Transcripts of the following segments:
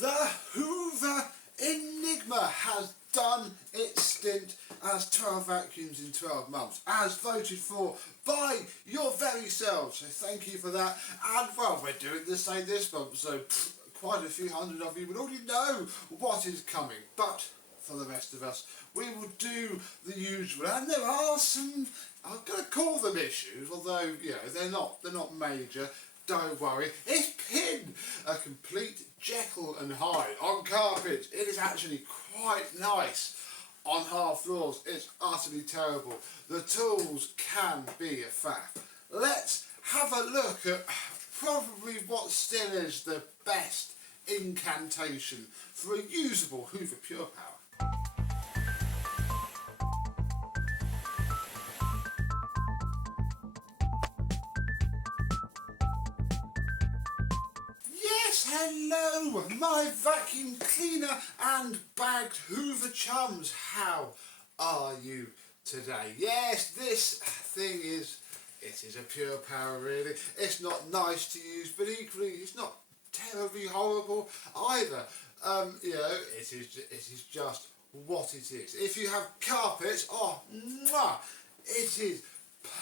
The Hoover Enigma has done its stint as 12 vacuums in 12 months, as voted for by your very selves. So thank you for that. And well, we're doing the same this month, so quite a few hundred of you would already know what is coming. But for the rest of us, we will do the usual. And there are some, I'm going to call them issues, although they're not major. Don't worry, it's been a complete Jekyll and Hyde on carpet. It is actually quite nice. On hard floors, it's utterly terrible. The tools can be a faff. Let's have a look at probably what still is the best incantation for a usable Hoover Pure Power. Hello, my vacuum cleaner and bagged Hoover chums. How are you today? Yes, this thing is a pure power really. It's not nice to use, but equally it's not terribly horrible either. It is just what it is. If you have carpet, it is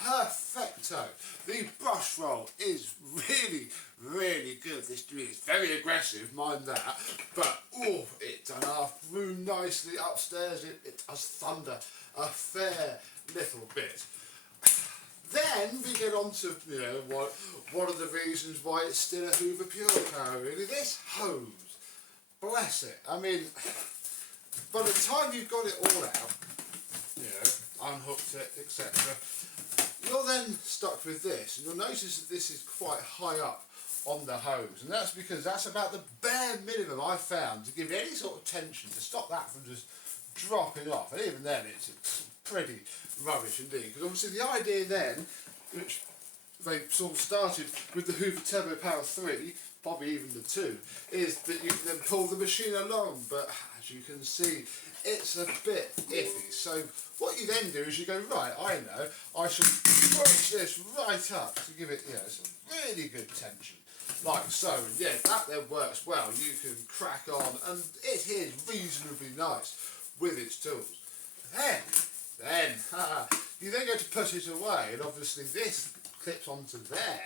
perfecto. The brush roll is really good. This tree is very aggressive, mind that, but it does afternoon nicely upstairs. It does thunder a fair little bit. Then we get on to one of the reasons why it's still a Hoover Pure Power really. This hose, bless it. I mean, by the time you've got it all out, unhooked it, etc., you're then stuck with this, and you'll notice that this is quite high up on the hose, and that's because that's about the bare minimum I found to give any sort of tension to stop that from just dropping off. And even then it's pretty rubbish indeed, because obviously the idea then, which they sort of started with the Hoover Turbo Power 3, probably even the 2, is that you can then pull the machine along, but as you can see it's a bit iffy. So what you then do is you go, right, I know, I shall push this right up to give it some really good tension, like so. And yeah, that then works well. You can crack on, and it is reasonably nice with its tools. Then you then go to put it away, and obviously this clips onto there,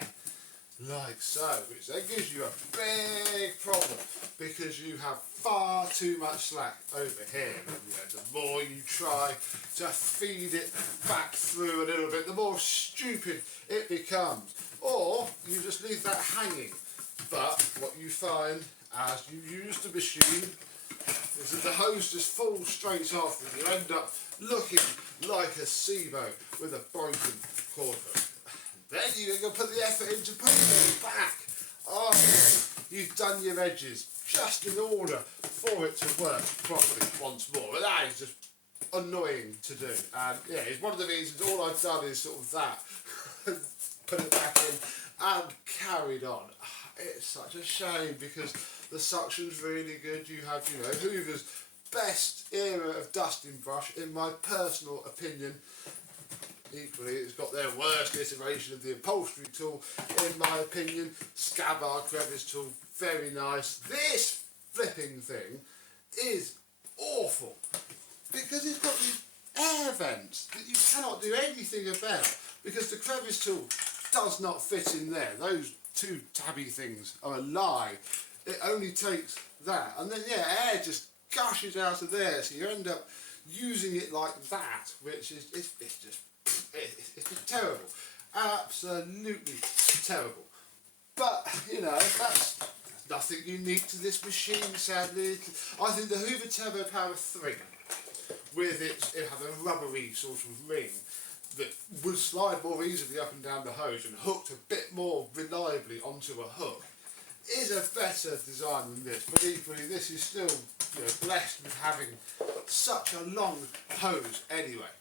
like so, which then gives you a big problem because you have far too much slack over here. And, the more you try to feed it back through a little bit, the more stupid it becomes. Or you just leave that hanging. But what you find as you use the machine is that the hose just falls straight off, and you end up looking like a seaboat with a broken cord hook. Then you're going to put the effort into putting it back after you've done your edges, just in order for it to work properly once more. But that is just annoying to do. And yeah, it's one of the reasons all I've done is sort of that. Put it back in and carried on. It's such a shame because the suction's really good. You have, Hoover's best era of dusting brush, in my personal opinion. Equally, it's got their worst iteration of the upholstery tool, in my opinion. Scabbard crevice tool, very nice. This flipping thing is awful because it's got these air vents that you cannot do anything about because the crevice tool does not fit in there. Those two tabby things are a lie. It only takes that, and then air just gushes out of there, so you end up using it like that, which is it's just terrible, absolutely terrible. But that's nothing unique to this machine, sadly. I think the Hoover Turbo Power 3, with it have a rubbery sort of ring that would slide more easily up and down the hose and hooked a bit more reliably onto a hook, is a better design than this. But equally, this is still blessed with having such a long hose anyway.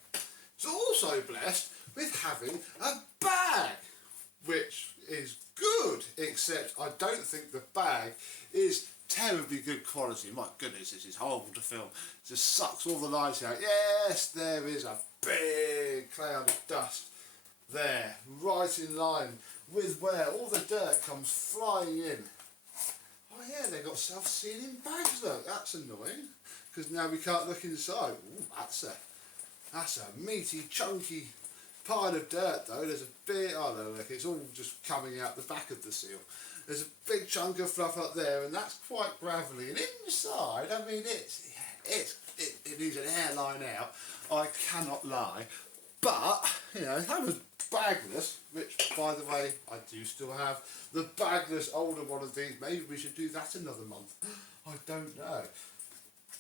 It's also blessed with having a bag, which is good, except I don't think the bag is terribly good quality. My goodness, this is horrible to film. It just sucks all the light out. Yes, there is a big cloud of dust there, right in line with where all the dirt comes flying in. I yeah, they've got self-sealing bags, look, that's annoying, because now we can't look inside. Ooh, that's a meaty, chunky pile of dirt though. There's a bit, oh no, look, it's all just coming out the back of the seal. There's a big chunk of fluff up there, and that's quite gravelly, and inside, I mean, it needs an airline out, I cannot lie, but, you know, that was bagless, which, by the way, I do still have the bagless older one of these. Maybe we should do that another month. I don't know.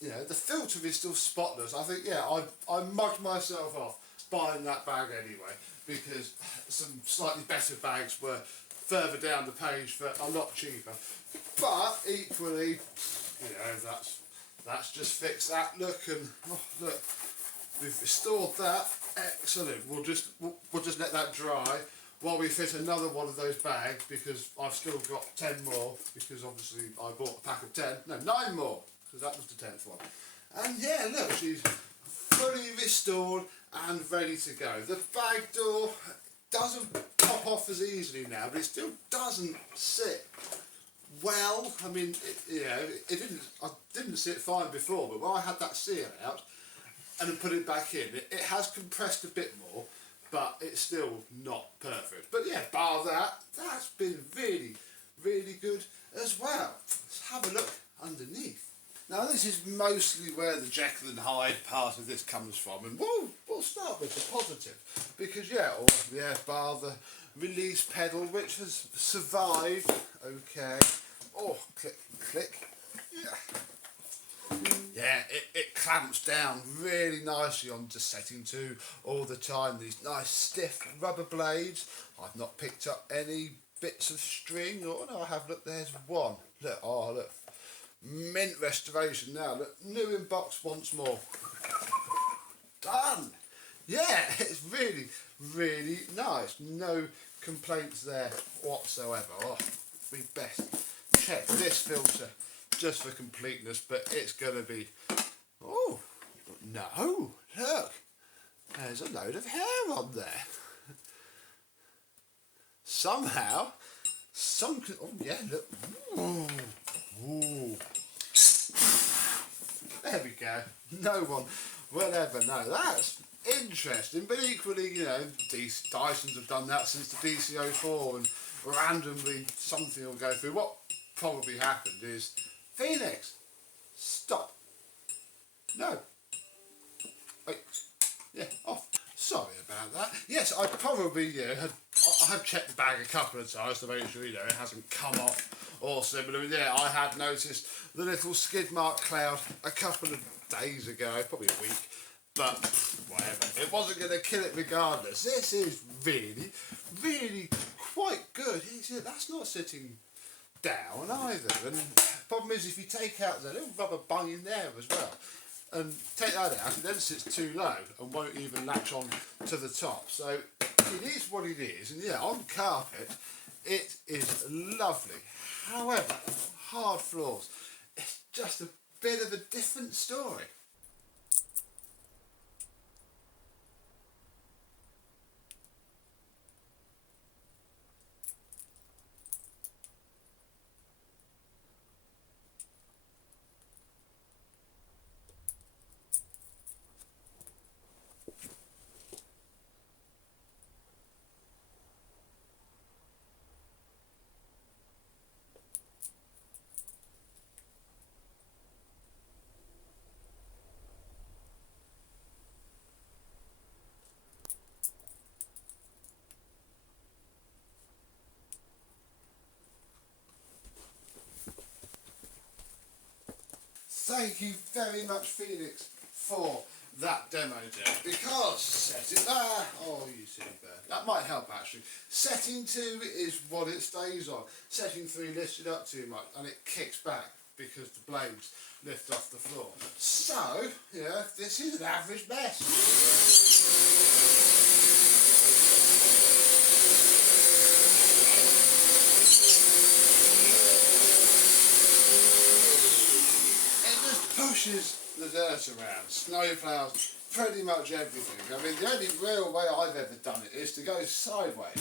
You know, the filter is still spotless. I think, yeah, I mugged myself off buying that bag anyway, because some slightly better bags were further down the page for a lot cheaper. But equally, you know, that's just fixed that look, and oh, look, we've restored that. Excellent. We'll just let that dry while we fit another one of those bags, because I've still got 10 more, because obviously I bought a pack of 10, no, 9 more, because that was the 10th one. And yeah, look, she's fully restored and ready to go. The bag door doesn't pop off as easily now, but it still doesn't sit well. I mean, I didn't sit fine before, but when I had that seal out and then put it back in, it has compressed a bit more, but it's still not perfect. But yeah, bar that's been really, really good as well. Let's have a look underneath. Now this is mostly where the Jekyll and Hyde part of this comes from, and we'll start with the positive, because bar the release pedal, which has survived. Okay. Oh, click. Yeah, it clamps down really nicely onto setting 2 all the time. These nice stiff rubber blades. I've not picked up any bits of string. Oh no, I have. Look, there's one. Look, oh look, mint restoration now. Look, new in box once more. Done. Yeah, it's really, really nice. No complaints there whatsoever. Oh, we best check this filter just for completeness, but it's going to be... Oh, no, look, there's a load of hair on there. Somehow, oh yeah, look. Ooh. There we go. No one will ever know. That's interesting, but equally, you know, Dysons have done that since the DC-04, and randomly something will go through. What probably happened is, Phoenix, stop. No. Wait. Yeah, off. Sorry about that. Yes, I probably I have checked the bag a couple of times to make sure, you know, it hasn't come off or similar. Yeah, I had noticed the little skid mark cloud a couple of days ago, probably a week, but whatever. It wasn't going to kill it regardless. This is really, really quite good. That's not sitting down either, and the problem is if you take out the little rubber bung in there as well and take that out, it then sits too low and won't even latch on to the top. So it is what it is, and yeah, on carpet it is lovely. However, hard floors, it's just a bit of a different story. Thank you very much, Phoenix, for that demo deck, because setting you see there, that might help actually. Setting 2 is what it stays on. Setting 3 lifts it up too much and it kicks back because the blades lift off the floor. So, yeah, this is an average mess. Pushes the dirt around, snowplows, pretty much everything. I mean, the only real way I've ever done it is to go sideways.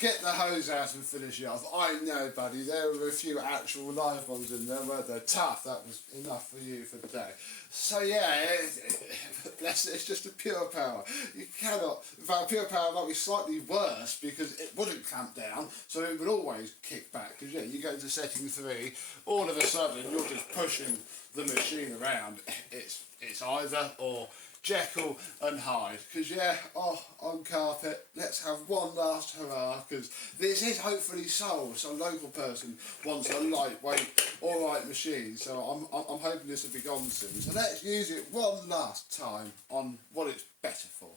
get the hose out and finish it off. I know, buddy, there were a few actual live ones in there, weren't there? Tough, that was enough for you for today. So yeah, bless it, it's just a pure power. You cannot, in fact, pure power might be slightly worse because it wouldn't clamp down, so it would always kick back. Because yeah, you go to setting 3, all of a sudden you're just pushing the machine around. It's either or. Jekyll and Hyde, because yeah, on carpet, let's have one last hurrah, because this is hopefully sold. Some local person wants a lightweight, alright machine, so I'm hoping this will be gone soon. So let's use it one last time on what it's better for.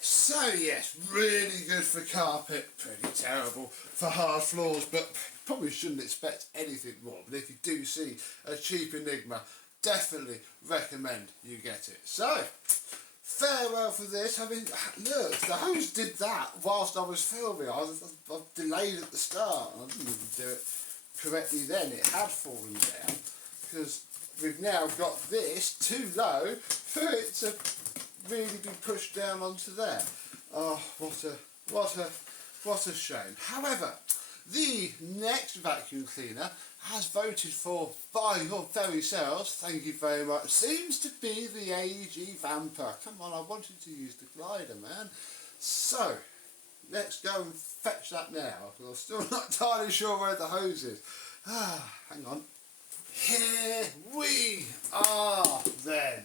So yes, really good for carpet, pretty terrible for hard floors, but probably shouldn't expect anything more. But if you do see a cheap Enigma, definitely recommend you get it. So, farewell for this. I mean, look, the hose did that whilst I was filming. I was delayed at the start. I didn't even do it correctly then. It had fallen down because we've now got this too low for it to really be pushed down onto there. Oh, what a shame. However, the next vacuum cleaner has voted for by your very selves, thank you very much, seems to be the AEG Vampyr. Come on, I wanted to use the glider, man. So, let's go and fetch that now, because I'm still not entirely sure where the hose is. Hang on. Here we are then.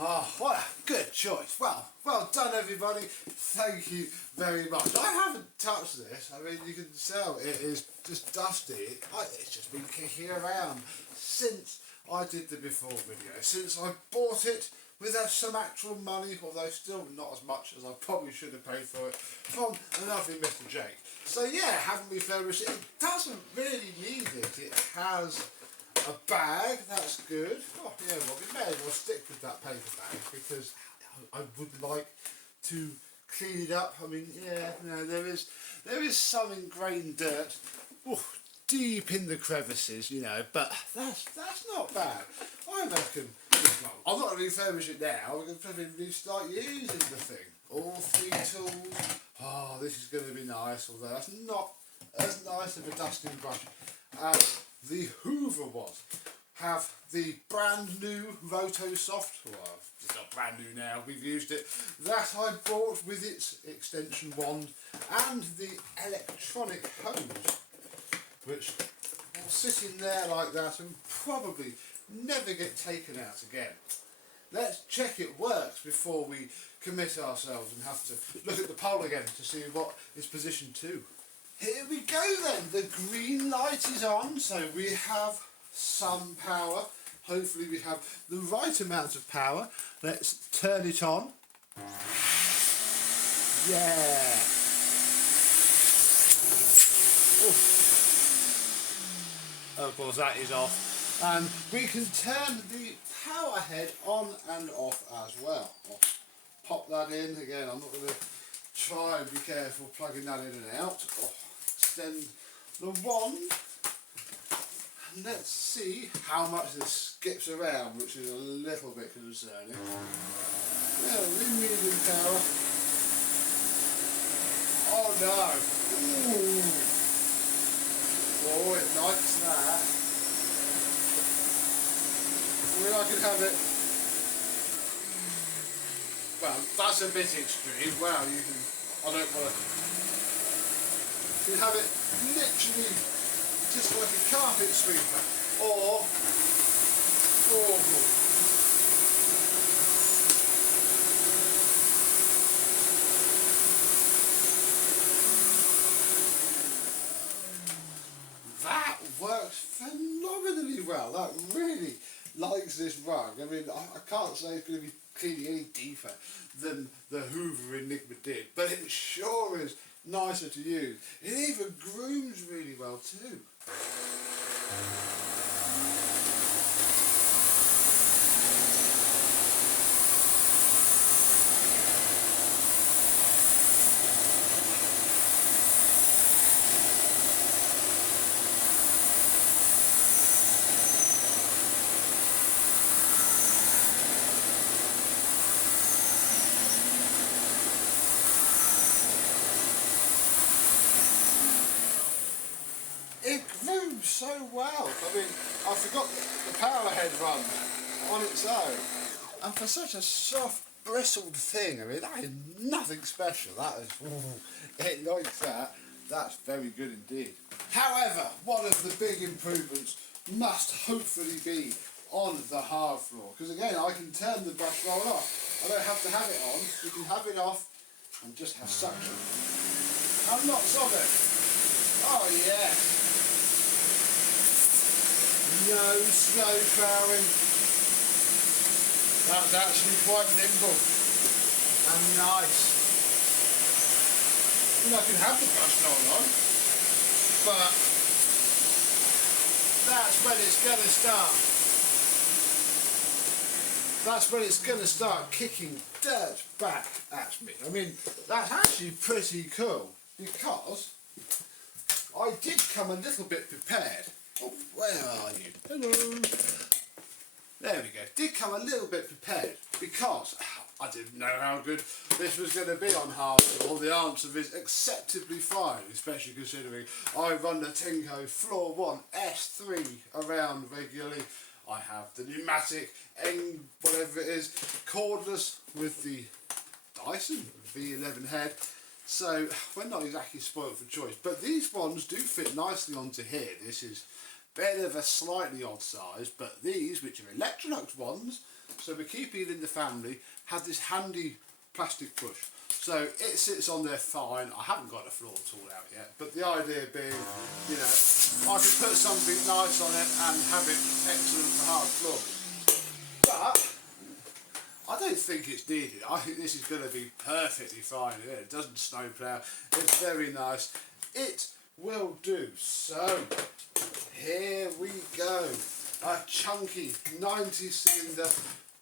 Oh, what a good choice. Well done everybody. Thank you very much. I haven't touched this. I mean, you can tell it is just dusty. It's just been kicking around since I did the before video. Since I bought it with some actual money, although still not as much as I probably should have paid for it, from a lovely Mr. Jake. So yeah, haven't refurbished it. It doesn't really need it. It has a bag, that's good. Oh yeah, well we may as well stick with that paper bag because I would like to clean it up. I mean, yeah, no, there is some ingrained dirt deep in the crevices, you know, but that's not bad. I reckon, well, I'm not going to refurbish it now, we're going to probably start using the thing. All 3 tools. Oh, this is going to be nice, although that's not as nice of a dusting brush as the Hoover was. Have the brand new Rotosoft, well, it's not brand new now, we've used it, that I bought with its extension wand and the electronic hose, which will sit in there like that and probably never get taken out again. Let's check it works before we commit ourselves and have to look at the pole again to see what is position 2. Here we go then, the green light is on, so we have some power. Hopefully we have the right amount of power. Let's turn it on. Yeah. Of course that is off. And we can turn the power head on and off as well. I'll pop that in again. I'm not going to try and be careful plugging that in and out. Extend the wand. And let's see how much this skips around, which is a little bit concerning. Well, in medium power. Oh no! Ooh. Oh, it likes that. I mean, I could have it Well, that's a bit extreme. Wow, you can. I don't want to. You can have it literally just like a carpet sweeper, or floorboard. That works phenomenally well. That really likes this rug. I mean, I can't say it's going to be cleaning any deeper than the Hoover Enigma did, but it sure is nicer to use. It even grooms really well too. It grooms so well. I mean, I forgot the power head run on its own. And for such a soft, bristled thing, I mean, that is nothing special. That is, it likes that. That's very good indeed. However, one of the big improvements must hopefully be on the hard floor. Because again, I can turn the brush roll off. I don't have to have it on. You can have it off and just have suction. And lots of it. Oh yeah. No snow ploughing. That's actually quite nimble and nice. You know, I can have the brush roll on, but that's when it's going to start. That's when it's going to start kicking dirt back at me. I mean, that's actually pretty cool because I did come a little bit prepared. Oh, where are you? Hello. There we go. Did come a little bit prepared because I didn't know how good this was going to be on hardcore. The answer is acceptably fine, especially considering I run the Tinko Floor 1 S3 around regularly. I have the pneumatic whatever it is, cordless with the Dyson V11 head. So we're not exactly spoiled for choice, but these ones do fit nicely onto here. This is a bit of a slightly odd size, but these, which are Electrolux ones, so we're keeping it in the family, have this handy plastic push. So it sits on there fine. I haven't got a floor tool out yet, but the idea being, you know, I could put something nice on it and have it excellent for hard floors. But I don't think it's needed. I think this is going to be perfectly fine. Yeah, it doesn't snowplow. It's very nice. It will do. So, here we go. A chunky 90-cylinder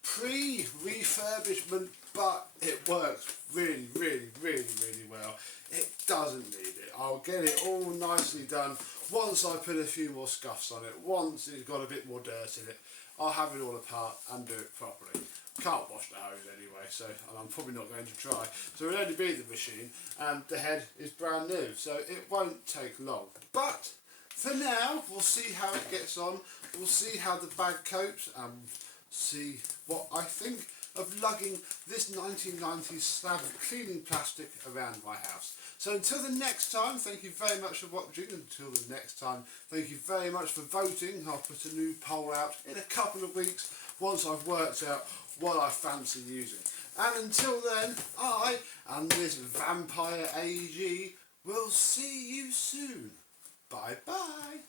pre-refurbishment, but it works really, really, really, really well. It doesn't need it. I'll get it all nicely done once I put a few more scuffs on it. Once it's got a bit more dirt in it, I'll have it all apart and do it properly. Can't wash the hose anyway, so and I'm probably not going to try. So it'll only be the machine, and the head is brand new, so it won't take long. But for now, we'll see how it gets on. We'll see how the bag copes, and see what I think of lugging this 1990s slab of cleaning plastic around my house. So until the next time, thank you very much for watching. Until the next time, thank you very much for voting. I'll put a new poll out in a couple of weeks once I've worked out what I fancy using. And until then, I and this Vampire AEG will see you soon. Bye bye.